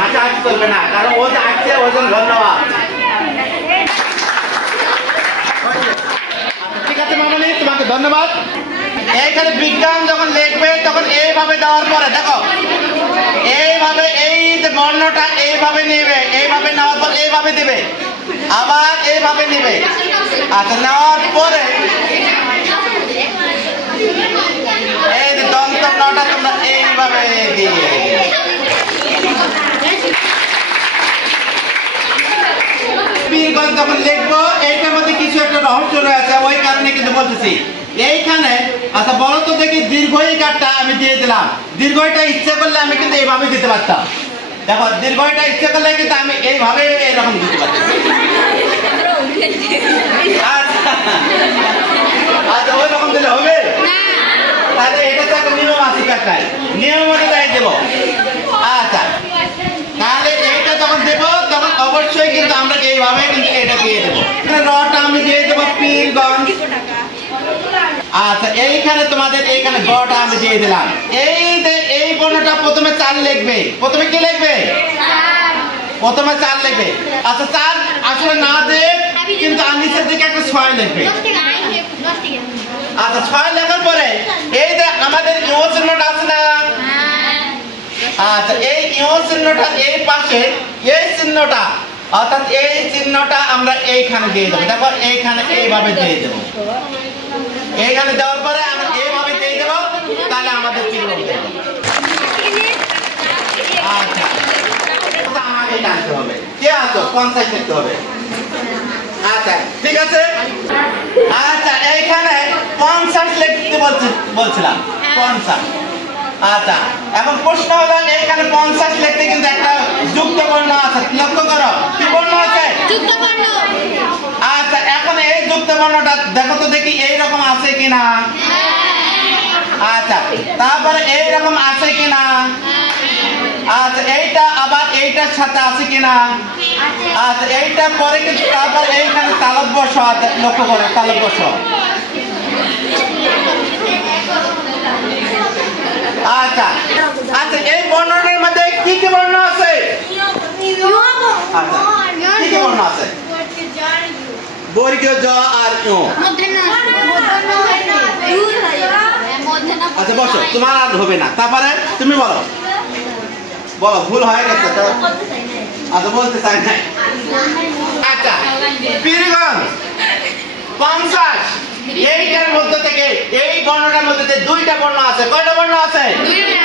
হাঁটাহাঁটি করবে না, কারণ ও যে আসছে ওই জন্য ধন্যবাদ। ঠিক আছে মামনি, তোমাকে ধন্যবাদ। এইখানে বিজ্ঞান যখন লিখবে তখন এইভাবে দেওয়ার পরে দেখো এইভাবে এই যে বর্ণটা এইভাবে নেবে, এইভাবে নেওয়ার পর এইভাবে দিবে, আবার এইভাবে নেবে। আচ্ছা, নেওয়ার পরে এই যে দন্ত নটা তোমরা এইভাবে দিয়ে যখন লিখবো এইটার মধ্যে কিছু একটা রহস্য রয়েছে, ওই কারণে কিন্তু বলতেছি এইখানে। আচ্ছা বলো তো দেখি, দীর্ঘইকারটা আমি দিয়ে দিলাম, দীর্ঘইটা ইচ্ছে করলে আমি কিন্তু এইভাবে দিতে পারতাম। দেখো দীর্ঘইটা ইচ্ছে করলে কিন্তু আমি এইভাবে এরকম দিতে পারতাম। আচ্ছা ওই রকম দিলে হবে? তাহলে এটা তো একটা নিয়ম আছে, কাটায় নিয়ম অনুযায়ী দেবো। আচ্ছা তাহলে এইটা যখন দেবো তখন অবশ্যই কিন্তু আমরা এইভাবে কিন্তু এটা দিয়ে দেবো। রটা আমি দিয়ে দেবো পীরগঞ্জ। আচ্ছা এইখানে তোমাদের এইখানে গটা আমি দিয়ে দিলাম। এই বর্ণটা প্রথমে 4 লিখবে। প্রথমে কি লিখবে? প্রথমে 4 লিখবে। আচ্ছা 4 আসলে না দিয়ে কিন্তু নিচের দিকে একটা 6 লিখবে। আচ্ছা 6 লেখার পরে এই যে আমাদের ইউ চিহ্নটা আছে না, আচ্ছা এই ইউ চিহ্নটা এই পাশে এই চিহ্নটা, অর্থাৎ এই চিহ্নটা আমরা এইখানে দিয়ে দেবো। দেখো এইখানে এইভাবে দিয়ে দেবো। এইখানে দেওয়ার পরে আমরা এইভাবে দিয়ে দেবো, তাহলে আমাদের কি হবে? আচ্ছা আমাকে জানতে হবে কে আছো, 50 লিখতে হবে। আচ্ছা ঠিক আছে। আচ্ছা এইখানে 50 লিখতে বলছিলাম, 50। আচ্ছা এখন প্রশ্ন হলো এইখানে 50 লিখতে কিন্তু একটা যুক্ত বর্ণ আছে, লক্ষ্য করো কি বর্ণ আছে? যুক্ত বর্ণ। আচ্ছা এখন এই যুক্ত বর্ণটা দেখো তো দেখি এইরকম আছে কিনা। আচ্ছা তারপরে এইরকম আছে কিনা। আচ্ছা এইটা আবার এইটার সাথে আছে কিনা। আচ্ছা এইটা পরে কিন্তু তারপর এইখানে তালব্য স আছে, লক্ষ্য করো তালব্য স। আচ্ছা আচ্ছা এই বর্ণনার মধ্যে কি কি বর্ণ আছে? আচ্ছা কি কি বর্ণ আছে? বর্গীয় জ আর উ। আচ্ছা বসো, তোমার আর হবে না। তারপরে তুমি বলো, বলো ভুল হয়ে গেছে তো। আচ্ছা বলতে চাই না। আচ্ছা পীরগঞ্জ 50, এইটার মধ্যে থেকে এই বর্ণটার মধ্যে যে 2টা বর্ণ আছে। কয়টা বর্ণ আছে? 2টা।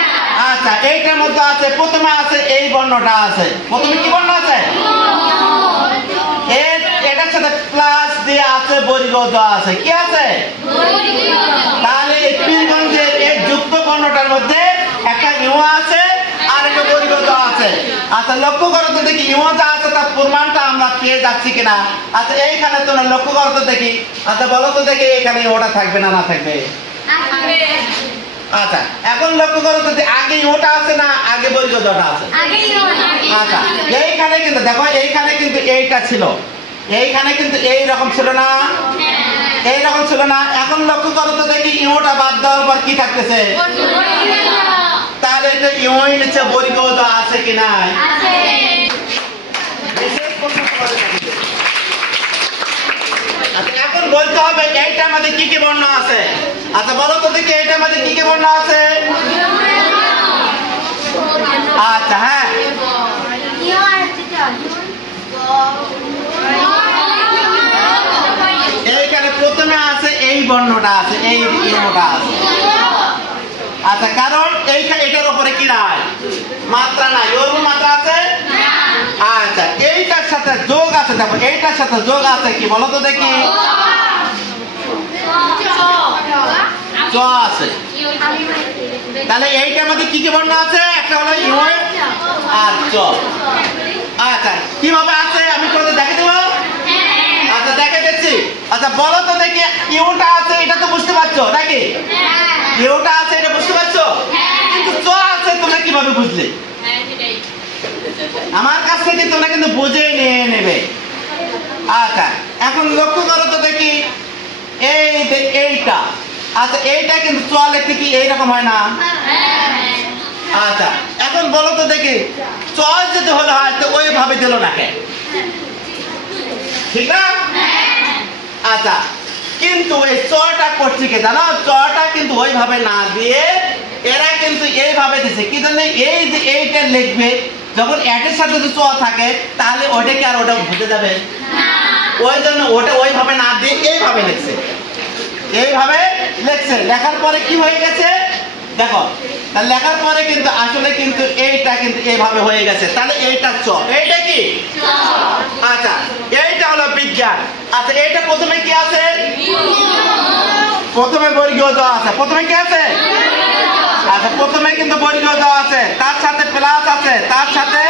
আচ্ছা এইটার মধ্যে আছে, প্রথমে আছে এই বর্ণটা আছে। প্রথমে কি বর্ণ আছে? এটার সাথে প্লাস দিয়ে আছে বর্গীয় জ আছে। কি আছে? তাহলে এই পীরগঞ্জের এই যুক্ত বর্ণটার মধ্যে একটা ইউ আছে আর একটা বর্গীয় জ আছে। আচ্ছা লক্ষ্য করো তো দেখি ইউ যা আছে তার প্রমাণটা আমরা পেয়ে যাচ্ছি কিনা। আচ্ছা এইখানে তোমরা লক্ষ্য করো তো দেখি। আচ্ছা বলো তো দেখি এখানে ওটা থাকবে না না থাকবে? আচ্ছা এখন লক্ষ্য করো তো আগে ওটা আছে না আগে বর্গীয় জটা আছে? আচ্ছা এইখানে কিন্তু দেখো এইখানে কিন্তু এইটা ছিল, এইখানে কিন্তু এই রকম ছিল না, এই রকম ছিল না। এখন লক্ষ্য করো তো দেখি ইউটা বাদ দেওয়ার পর কি থাকতেছে? তাহলে এটা ইউই নিচে বর্গীয় জ আছে কি নাই? আচ্ছা এখন বলতে হবে এইটার মধ্যে কি কি বর্ণ আছে। আচ্ছা বলো তো দেখি এইটার মধ্যে কি কি বর্ণ আছে? আচ্ছা হ্যাঁ এইখানে প্রথমে আছে এই বর্ণটা আছে, এই ইউটা আছে। আচ্ছা কারণ এটার উপরে কি নাই? মাত্রা নাই। ওর মাত্রা আছে? আচ্ছা এইটার সাথে যোগ আছে। দেখো এইটার সাথে যোগ আছে কি বলো তো দেখি? চ আছে। তাহলে এইটার মধ্যে কি কি বর্ণ আছে? একটা হলো ইউ আর চ। আচ্ছা কিভাবে আছে আমি করে দেখে দেবো। আচ্ছা দেখে দিচ্ছি। আচ্ছা বলো তো দেখি ইউটা আছে, এটা তো বুঝতে পারছো নাকি? ইউটা আছে এটা বুঝতে পারছো? কিভাবে বুঝলে? আমার কাছ থেকে তোমরা কিন্তু বুঝে নিয়ে নেবে। আচ্ছা এখন লক্ষ্য করো তো দেখি, এইটা আচ্ছা এইটা কিন্তু চ লিখতে কি এইরকম হয় না? আচ্ছা এখন বলো তো দেখি, চ যদি হলে হয় তো ওইভাবে দিল না কেন? ঠিক না? আচ্ছা কিন্তু এই চটা করছে কি জানো? চটা কিন্তু ওইভাবে না দিয়ে এরা কিন্তু এইভাবে দিছে কি জানো? এই যে এইটা লিখবে যখন এটের সাথে যদি চ থাকে তাহলে ওটা কি আর ওটা বুঝে যাবে? ওই জন্য ওটা ওইভাবে না দিয়ে এইভাবে লিখছে, এইভাবে লিখছে। লেখার পরে কি হয়ে গেছে দেখো, তাহলে লেখার পরে কিন্তু আসলে কিন্তু এইটা কিন্তু এইভাবে হয়ে গেছে। তাহলে এইটা চ, এইটা কি? আচ্ছা এইটা হলো বিজ্ঞান। আচ্ছা এইটা প্রথমে কি আছে? প্রথমে বর্গীয় জ আছে। প্রথমে কি আছে? আচ্ছা প্রথমে কিন্তু বর্গীয় জ আছে, তার সাথে প্লাস আছে, তার সাথে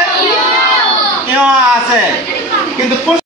ইও আছে, কিন্তু